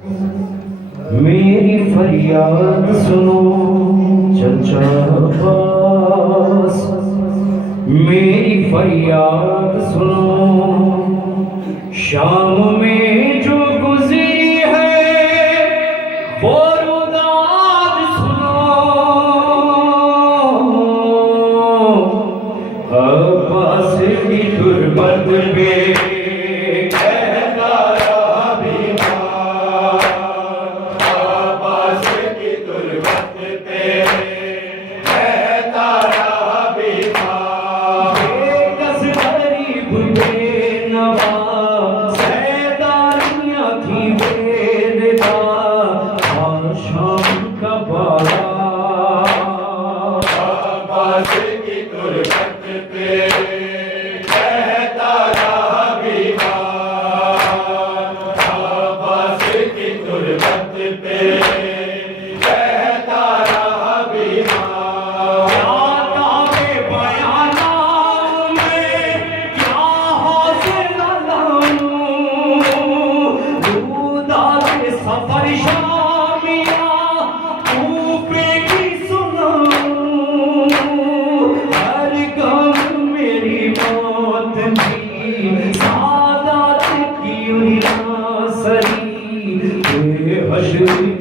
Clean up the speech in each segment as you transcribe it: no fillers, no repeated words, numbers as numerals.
मेरी फरियाद सुनो चचा अब्बास, मेरी फरियाद सुनो। शाम में जो गुजरी है वो रुदाद सुनो। अब्बास की गुर्बत पे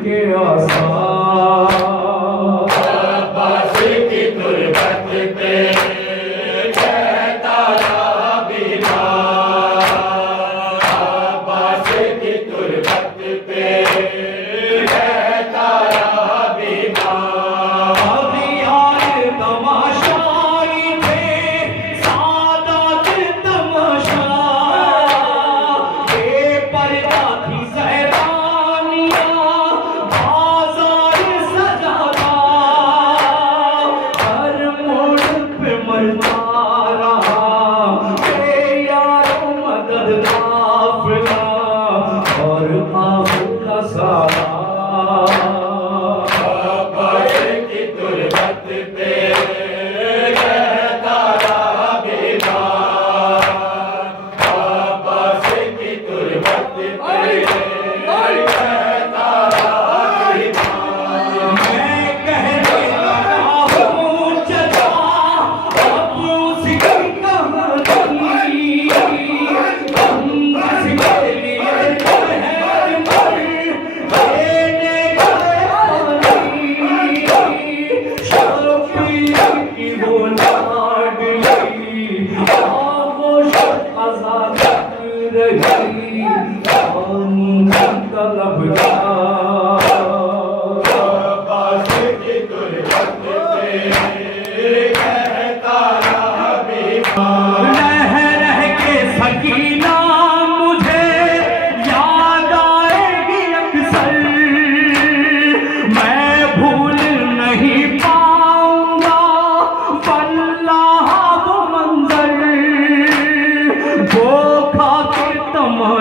के आसार अब्बास की तुरबत पे कहता रहा बीमार। अब्बास की तुरबत पे कहता रहा बीमार। अभी आए तमाशाई थे सादात तमाशा, बेपर्दा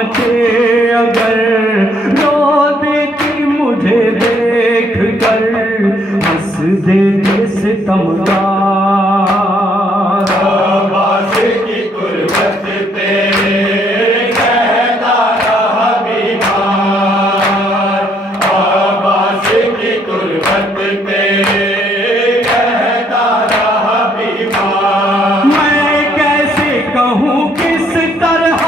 थी अगर रो देती मुझे देख कर, हंस देते सितमगार। अब्बास की गुर्बत पे कहता रहा बीमार। अब्बास की गुर्बत पे कहता रहा बीमार। मैं कैसे कहूँ किस तरह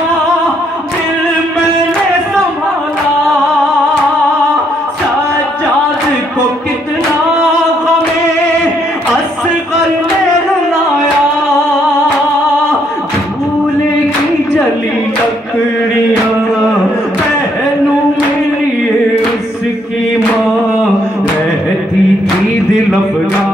कितना हमें असगर ने रुलाया। झूले की जली लकड़ियां बहनों में लिए उसकी माँ रहती थी दिल अपना।